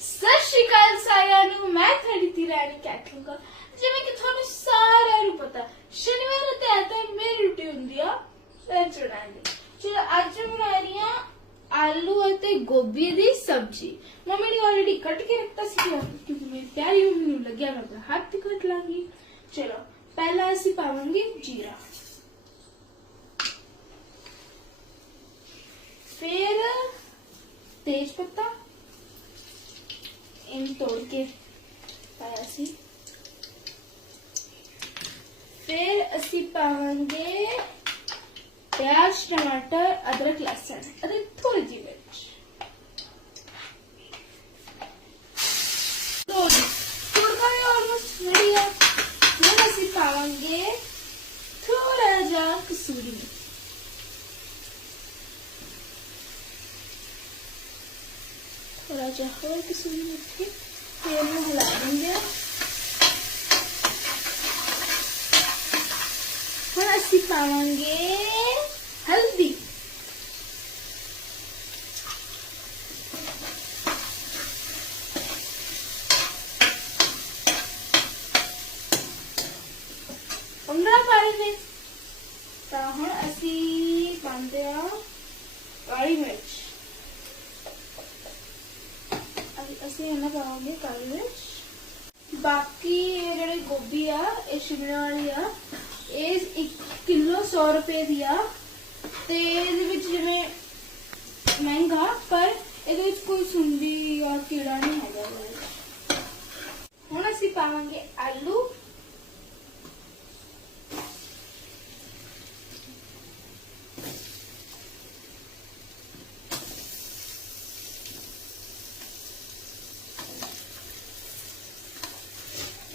ਸਤਿ ਸ਼੍ਰੀ ਅਕਾਲ ਸਾਰਿਆਂ ਨੂੰ ਮੈਂ ਤੁਹਾਡੀ ਦੀ ਰਾਣੀ ਕੈਟਲੂਗਾ ਜਿਵੇਂ ਕਿ ਤੁਹਾਨੂੰ ਸਾਰਿਆਂ ਨੂੰ ਪਤਾ ਸ਼ਨੀਵਾਰ ਅਤੇ ਐਤਵਾਰ ਮੇਰੀ ਰੁਟੀਨ ਹੁੰਦੀ ਆ ਲੰਚ ਬਣਾਉਣ ਦੀ ਚਲੋ ਅੱਜ ਮੈਂ ਬਣਾ ਰਹੀ ਹਾਂ ਆਲੂ ਅਤੇ ਗੋਭੀ ਦੀ ਸਬਜ਼ੀ ਮੰਮੀ ਨੇ ਆਲਰੇਡੀ ਕੱਟ ਕੇ ਰੱਖਤਾ ਸੀ ਕਿਉਂਕਿ ਮੇਰੀ ਪਿਆਰੀ ਮੰਮੀ ਨੂੰ ਲੱਗਿਆ ਮੈਂ ਆਪਣਾ ਹੱਥ ਤੇ ਕੱਟ ਲਾਂਗੀ ਚਲੋ ਪਹਿਲਾਂ ਅਸੀਂ ਪਾਵਾਂਗੇ ਜੀਰਾ ਫਿਰ ਤੇਜ ਪੱਤਾ ਇਹਨੂੰ ਤੋੜ ਕੇ ਪਾਇਆ ਸੀ ਫਿਰ ਅਸੀਂ ਪਾਵਾਂਗੇ ਪਿਆਜ਼ ਟਮਾਟਰ ਅਦਰਕ ਲਸਣ ਅਤੇ ਥੋੜੀ ਜਿਹੀ ਮਿਰਚ ਤੋ ਤੁਰਕਾ ਵੀ ਆਲਮੋਸਟ ਰੈਡੀ ਹੈ ਹੁਣ ਅਸੀਂ ਪਾਵਾਂਗੇ ਥੋੜਾ ਜਿਹਾ ਕਸੂਰੀ ਮਿਰਚ ਥੋੜਾ ਜਿਹਾ ਹੋਰ ਕਸੂਰੀ ਮਿਰਚ ਤੇਲ ਨੂੰ ਹਿਲਾ ਦਿੰਦੇ ਆ ਹੁਣ ਅਸੀਂ ਪਾਵਾਂਗੇ ਹਲਦੀ ਉਂਗਲਾਂ ਪਾਣੀ ਵਿੱਚ ਤਾਂ ਹੁਣ ਅਸੀਂ ਪਾਉਂਦੇ ਆ ਕਾਲੀ ਮਿਰਚ ਅਸੀਂ- ਅਸੀਂ ਇਹਨਾਂ ਪਾਵਾਂਗੇ ਕਾਲੀ ਮਿਰਚ ਬਾਕੀ ਇਹ ਜਿਹੜੇ ਗੋਭੀ ਆ ਇਹ ਸ਼ਿਮਲੇ ਵਾਲੀ ਆ ਇਹ 1 ਕਿਲੋ 100 ਰੁਪਏ ਦੀ ਆ ਤੇ ਇਹਦੇ ਵਿੱਚ ਜਿਵੇਂ ਮਹਿੰਗਾ ਪਰ ਇਹਦੇ ਵਿੱਚ ਕੋਈ ਸੁੰਡੀ ਜਾਂ ਕੀੜਾ ਨਹੀਂ ਹੈਗਾ ਇਹਦੇ ਵਿੱਚ ਹੁਣ ਅਸੀਂ ਪਾਵਾਂਗੇ ਆਲੂ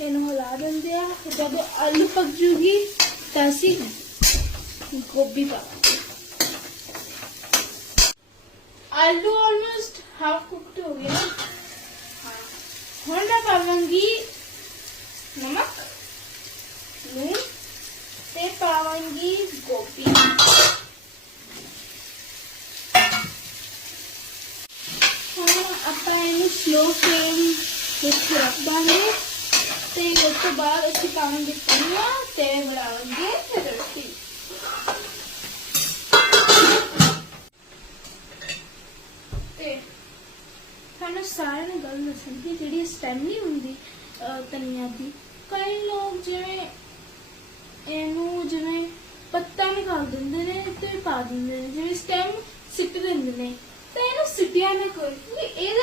ਇਹਨੂੰ ਹਿਲਾ ਦਿੰਦੇ ਆ ਫਿਰ ਜਦੋਂ ਆਲੂ ਪੱਕ ਜੂਗੀ ਤਾਂ ਅਸੀਂ ਗੋਭੀ ਪਾਵਾਂਗੇ ਆਲੂ ਆਲਮੋਸਟ ਹਾਫ ਕੁਕਡ ਹੋ ਗਿਆ ਹਾਂ ਹੁਣ ਮੈਂ ਪਾਵਾਂਗੀ ਨਮਕ ਨੂਨ ਤੇ ਪਾਵਾਂਗੀ ਗੋਭੀ ਹੁਣ ਆਪਾਂ ਇਹਨੂੰ ਸਲੋ ਫਲੇਮ ਵਿੱਚ ਰੱਖ ਦਾਂਗੇ ਤੇ ਉਸ ਤੋਂ ਬਾਅਦ ਅਸੀਂ ਪਾਵਾਂਗੇ ਧਨੀਆ ਤੇ ਬਣਾਵਾਂਗੇ ਰੋਟੀ। ਤੇ ਤੁਹਾਨੂੰ ਸਾਰਿਆਂ ਨੂੰ ਗੱਲ ਦੱਸਣ ਜਿਹੜੀ ਸਟੈਮ ਹੁੰਦੀ ਅਹ, ਧਨੀਆ ਦੀ ਕਈ ਲੋਕ ਜਿਵੇਂ ਇਹਨੂੰ ਜਿਵੇਂ ਪੱਤਾ ਨਿਕਾਲ ਦਿੰਦੇ ਨੇ ਤੇ ਪਾ ਦਿੰਦੇ ਨੇ ਜਿਵੇਂ ਸਟੈਮ ਸਿੱਟ ਦਿੰਦੇ ਨੇ। ਤੇ ਇਹਨੂੰ ਸਿੱਟਿਆ ਨਾ ਕੋਈ ਕਿਉਂਕਿ ਇਹਦੇ